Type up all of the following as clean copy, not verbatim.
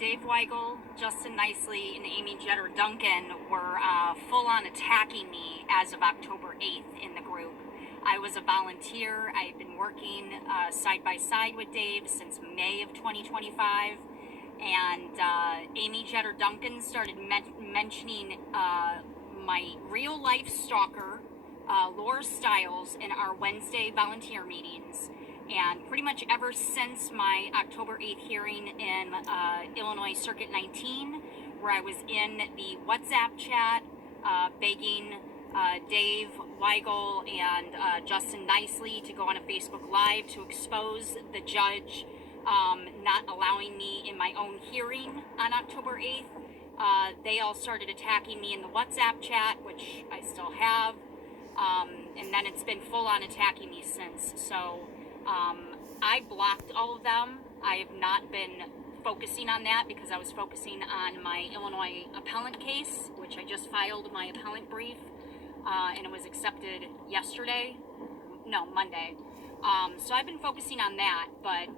Dave Weigel, Justin Nicely, and Amy Jeter Duncan were full-on attacking me as of October 8th in the group. I was a volunteer. I had been working side by side with Dave since May of 2025, and Amy Jeter Duncan started mentioning my real-life stalker, Laura Stiles, in our Wednesday volunteer meetings. And pretty much ever since my October 8th hearing in Illinois Circuit 19, where I was in the WhatsApp chat begging Dave Weigel and Justin Nicely to go on a Facebook Live to expose the judge not allowing me in my own hearing on October 8th, they all started attacking me in the WhatsApp chat, which I still have, and then it's been full-on attacking me since. So I blocked all of them. I have not been focusing on that because I was focusing on my Illinois appellant case, which I just filed my appellant brief, and it was accepted Monday. So I've been focusing on that, but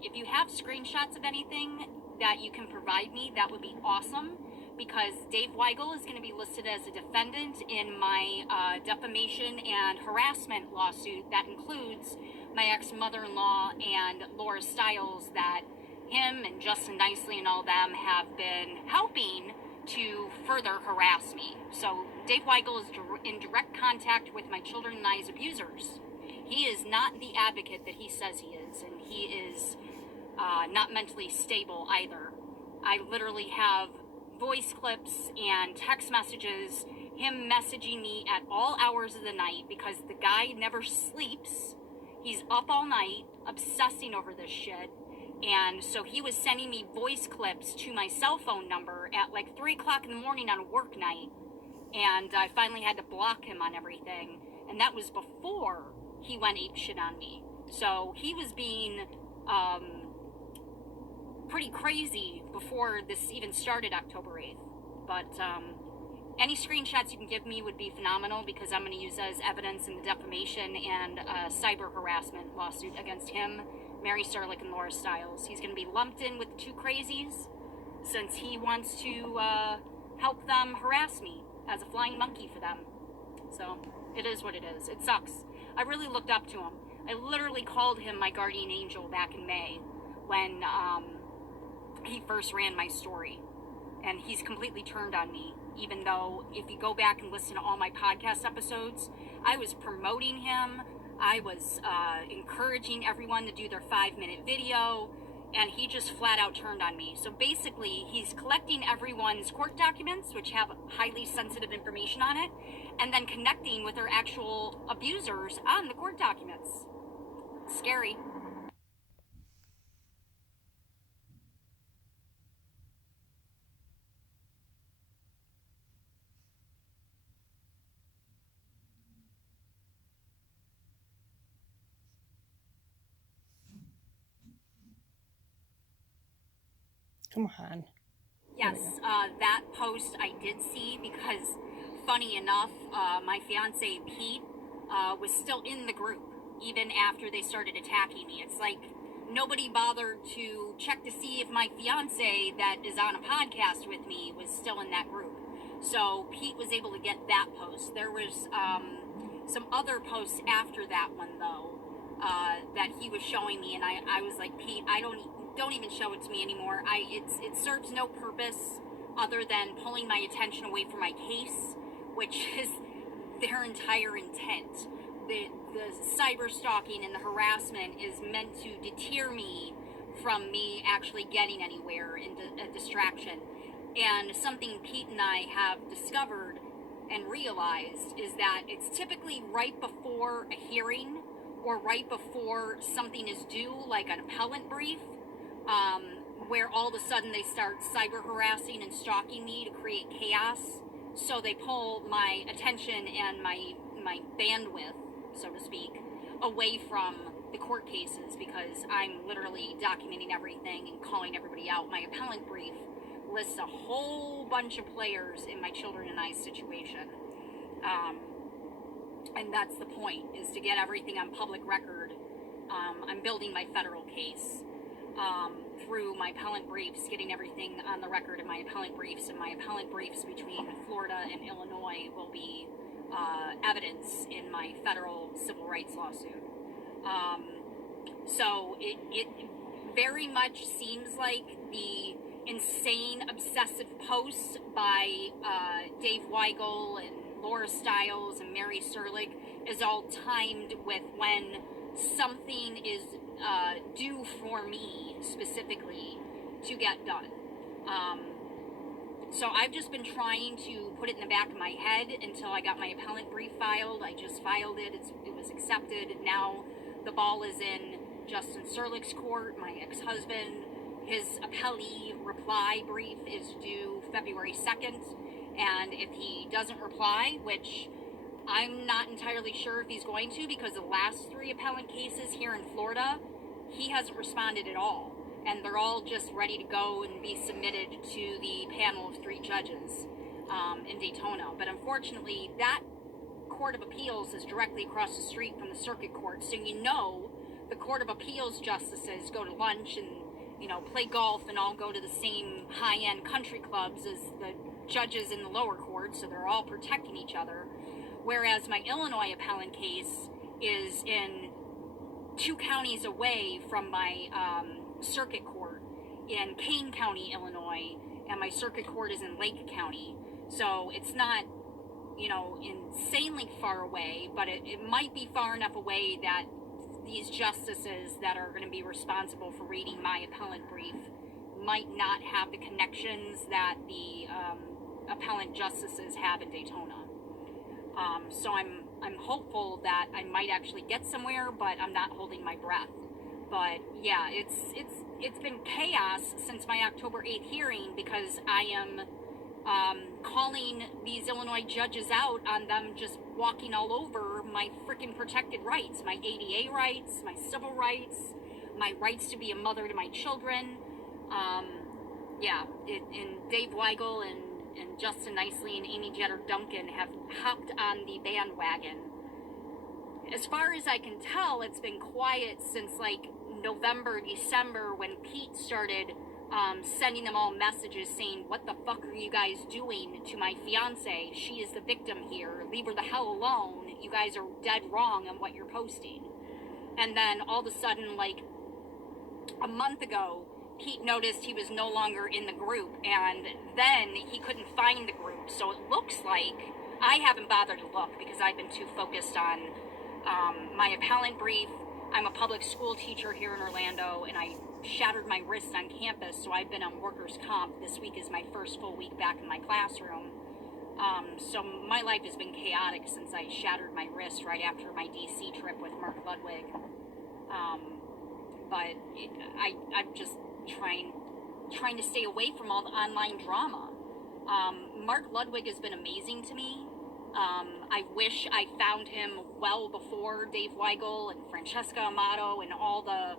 if you have screenshots of anything that you can provide me, that would be awesome, because Dave Weigel is going to be listed as a defendant in my defamation and harassment lawsuit that includes my ex-mother-in-law and Laura Stiles, that him and Justin Nicely and all them have been helping to further harass me. So Dave Weigel is in direct contact with my children and I's abusers. He is not the advocate that he says he is, and he is not mentally stable either. I literally have voice clips and text messages, him messaging me at all hours of the night, because the guy never sleeps. He's up all night obsessing over this shit. And so he was sending me voice clips to my cell phone number at like 3 o'clock in the morning on a work night. And I finally had to block him on everything. And that was before he went apeshit on me. So he was being pretty crazy before this even started October 8th. But any screenshots you can give me would be phenomenal, because I'm going to use that as evidence in the defamation and cyber harassment lawsuit against him, Mary Sterlick, and Laura Stiles. He's going to be lumped in with the two crazies since he wants to help them harass me as a flying monkey for them. So it is what it is. It sucks. I really looked up to him. I literally called him my guardian angel back in May when he first ran my story. And he's completely turned on me, even though if you go back and listen to all my podcast episodes, I was promoting him. I was encouraging everyone to do their 5-minute video, and he just flat out turned on me. So basically, he's collecting everyone's court documents, which have highly sensitive information on it, and then connecting with their actual abusers on the court documents. Scary. Come on. Yes, that post I did see, because funny enough, my fiance Pete was still in the group even after they started attacking me. It's like nobody bothered to check to see if my fiance that is on a podcast with me was still in that group. So Pete was able to get that post. There was some other posts after that one, though, that he was showing me, and I was like, Pete, I don't even show it to me anymore. It serves no purpose other than pulling my attention away from my case, which is their entire intent. The cyber stalking and the harassment is meant to deter me from me actually getting anywhere in a distraction. And something Pete and I have discovered and realized is that it's typically right before a hearing or right before something is due, like an appellant brief, where all of a sudden they start cyber harassing and stalking me to create chaos. So they pull my attention and my bandwidth, so to speak, away from the court cases, because I'm literally documenting everything and calling everybody out. My appellant brief lists a whole bunch of players in my children and I's situation. And that's the point, is to get everything on public record. I'm building my federal case. through my appellant briefs, getting everything on the record in my appellant briefs, and my appellant briefs between Florida and Illinois will be evidence in my federal civil rights lawsuit. So it very much seems like the insane, obsessive posts by Dave Weigel and Laura Stiles and Mary Serlich is all timed with when something is due for me specifically to get done. So I've just been trying to put it in the back of my head until I got my appellant brief filed. I just filed it. It was accepted. Now the ball is in Justin Serlich's court, my ex-husband. His appellee reply brief is due February 2nd. And if he doesn't reply, which I'm not entirely sure if he's going to, because the last 3 appellant cases here in Florida, he hasn't responded at all. And they're all just ready to go and be submitted to the panel of 3 judges in Daytona. But unfortunately, that Court of Appeals is directly across the street from the circuit court. So the Court of Appeals justices go to lunch and, play golf and all go to the same high-end country clubs as the judges in the lower court, so they're all protecting each other. Whereas my Illinois appellant case is in 2 counties away from my circuit court in Kane County, Illinois, and my circuit court is in Lake County. So it's not, insanely far away, but it might be far enough away that these justices that are going to be responsible for reading my appellant brief might not have the connections that the appellant justices have in Daytona. So I'm hopeful that I might actually get somewhere, but I'm not holding my breath. But yeah, it's been chaos since my October 8th hearing, because I am calling these Illinois judges out on them just walking all over my freaking protected rights, my ADA rights, my civil rights, my rights to be a mother to my children. And Dave Weigel and Justin Nicely and Amy Jeter Duncan have hopped on the bandwagon. As far as I can tell, it's been quiet since like November, December, when Pete started sending them all messages saying, "What the fuck are you guys doing to my fiance? She is the victim here. Leave her the hell alone. You guys are dead wrong on what you're posting." And then all of a sudden, like a month ago, Pete noticed he was no longer in the group, and then he couldn't find the group. So it looks like, I haven't bothered to look because I've been too focused on my appellant brief. I'm a public school teacher here in Orlando, and I shattered my wrist on campus, so I've been on workers' comp. This week is my first full week back in my classroom. So my life has been chaotic since I shattered my wrist right after my DC trip with Mark Ludwig. But I'm just trying to stay away from all the online drama. Mark Ludwig has been amazing to me. I wish I found him well before Dave Weigel and Francesca Amato and all the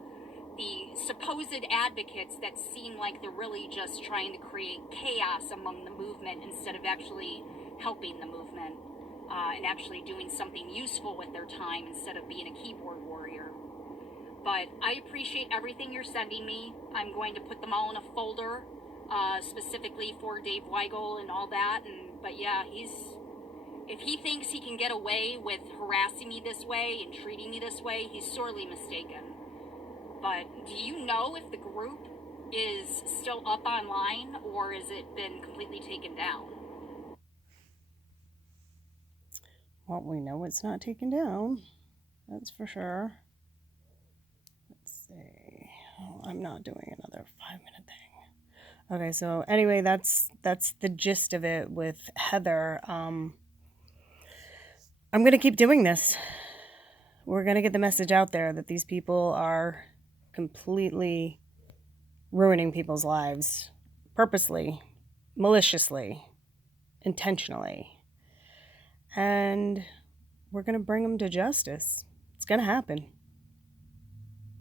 supposed advocates that seem like they're really just trying to create chaos among the movement instead of actually helping the movement and actually doing something useful with their time instead of being a keyboard warrior. But I appreciate everything you're sending me. I'm going to put them all in a folder specifically for Dave Weigel and all that. But yeah, if he thinks he can get away with harassing me this way and treating me this way, he's sorely mistaken. But do you know if the group is still up online, or has it been completely taken down? Well, we know it's not taken down. That's for sure. Let's see. Oh, I'm not doing another 5-minute thing. Okay, so anyway, that's the gist of it with Heather. I'm going to keep doing this. We're going to get the message out there that these people are completely ruining people's lives purposely, maliciously, intentionally. And we're going to bring them to justice. It's going to happen.